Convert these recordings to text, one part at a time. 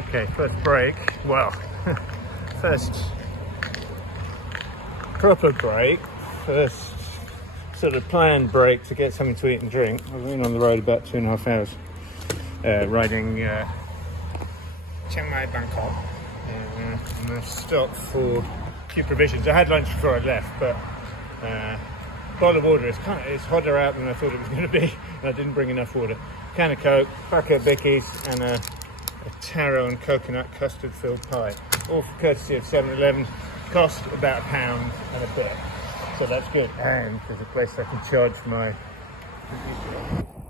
Okay, first break. Well, first proper break. First sort of planned break to get something to eat and drink. I've been on the road about 2.5 hours, riding Chiang Mai, Bangkok, and I stopped for a few provisions. I had lunch before I left, but bottle of water. It's hotter out than I thought it was going to be, and I didn't bring enough water. Can of Coke, packet of Bickies, and a taro and coconut custard filled pie, all courtesy of 7-Eleven. Cost about £1 and a bit, so that's good. And there's a place I can charge my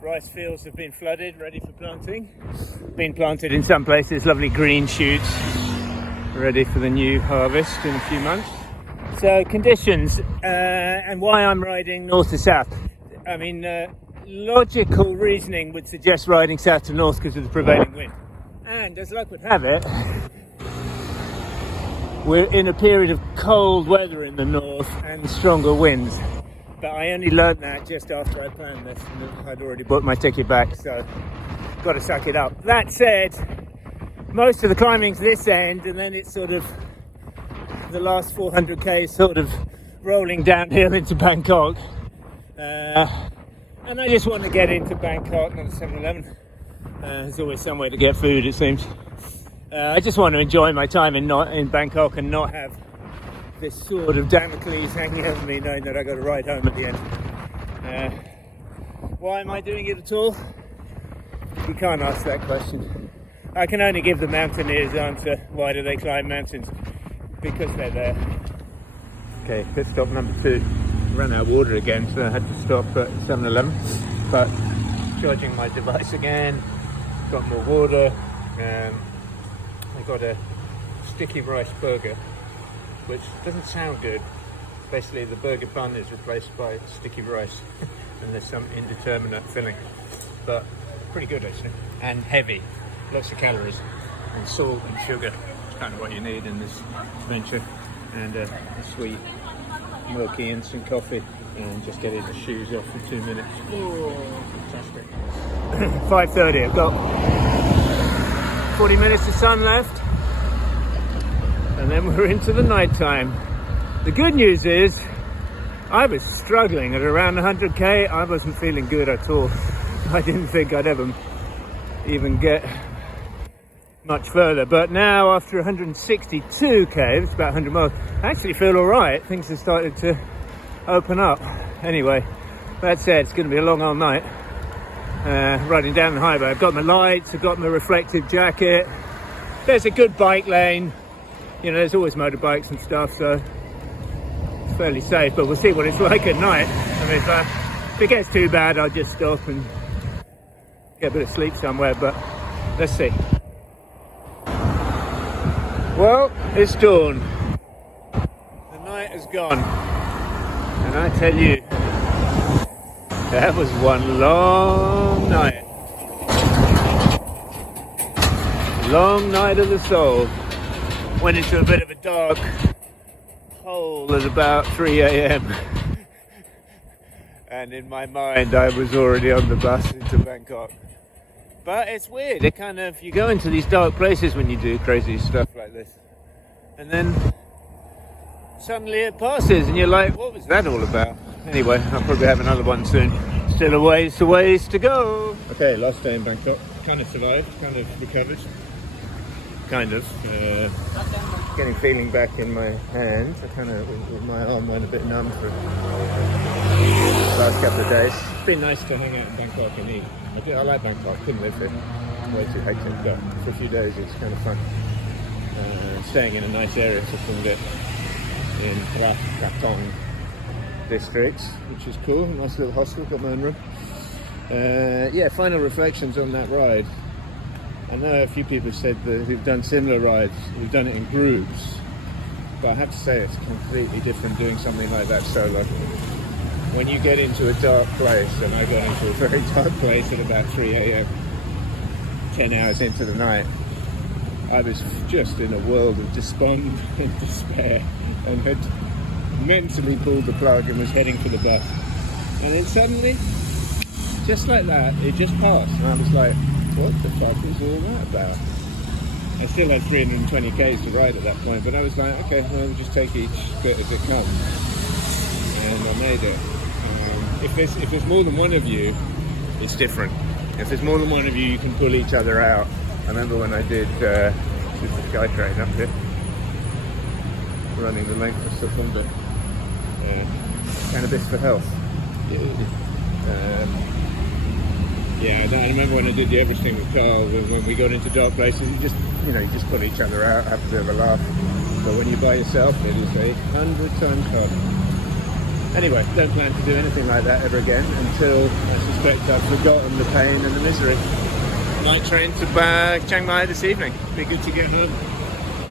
rice fields. Have been flooded, ready for planting. Been planted in some places, lovely green shoots, ready for the new harvest in a few months. So conditions and why I'm riding north to south. I mean, logical reasoning would suggest riding south to north because of the prevailing wind. And as luck would have it, we're in a period of cold weather in the north and stronger winds. But I only learned that just after I planned this, and I'd already bought my ticket back, so got to suck it up. That said, most of the climbing's this end, and then it's sort of the last 400k sort of rolling downhill into Bangkok. And I just want to get into Bangkok, not a 7-Eleven. There's always some way to get food, it seems. I just want to enjoy my time in Bangkok and not have this sort of Damocles hanging over me, knowing that I got to ride home at the end. Why am I doing it at all? You can't ask that question. I can only give the mountaineers answer. Why do they climb mountains? Because they're there. Okay, pit stop number 2. Ran out of water again, so I had to stop at 7-Eleven. But charging my device again, got more water. I got a sticky rice burger, which doesn't sound good. Basically, the burger bun is replaced by sticky rice, and there's some indeterminate filling, but pretty good actually, and heavy, lots of calories, and salt and sugar. It's kind of what you need in this venture, and a sweet, milky instant coffee, and just getting the shoes off for 2 minutes. Oh, fantastic. 5:30. I've got 40 minutes of sun left, and then we're into the night time. The good news is I was struggling at around 100k. I wasn't feeling good at all. I didn't think I'd ever even get much further, but now after 162k, it's about 100 miles, I actually feel all right. Things have started to open up. Anyway, that said, it's going to be a long old night. Riding down the highway. I've got my lights, I've got my reflective jacket. There's a good bike lane. You know, there's always motorbikes and stuff, so it's fairly safe, but we'll see what it's like at night. I mean, if it gets too bad, I'll just stop and get a bit of sleep somewhere, but let's see. Well, it's dawn. The night is gone. And I tell you, that was one long night. Long night of the soul. Went into a bit of a dark hole at about 3 a.m. And in my mind, I was already on the bus into Bangkok. But it's weird. It kind of, you go into these dark places when you do crazy stuff like this. And then suddenly it passes and you're like, what was that all about? Anyway, I'll probably have another one soon. Still a ways to go. Okay, last day in Bangkok. Kind of survived, kind of recovered. Kind of. Getting feeling back in my hands. My arm went a bit numb for the last couple of days. It's been nice to hang out in Bangkok and eat. I like Bangkok, couldn't live here. Way too hectic, but for a few days it's kind of fun. Staying in a nice area for Phuket in Rat Katong district, which is cool. Nice little hostel, got my own room. Yeah, final reflections on that ride. I know a few people said that who've done similar rides, who've done it in groups, but I have to say it's completely different doing something like that solo. When you get into a dark place, and I got into a very dark place at about 3 a.m, 10 hours into the night, I was just in a world of despond and despair, and had mentally pulled the plug and was heading for the bus. And then suddenly, just like that, it just passed, and I was like, what the fuck is all that about? I still had 320 k's to ride at that point, but I was like, okay, well, we'll just take each bit as it comes, and I made it. If there's more than one of you, it's different. If there's more than one of you, you can pull each other out. I remember when I did this sky train up here, running the length of Secunda. Cannabis for health. I remember when I did the Everest thing with Carl, when we got into dark places, you just pull each other out, have a bit of a laugh. But when you're by yourself, it is 100 times harder. Anyway, don't plan to do anything like that ever again until I suspect I've forgotten the pain and the misery. Night train to Chiang Mai this evening. Be good to get home.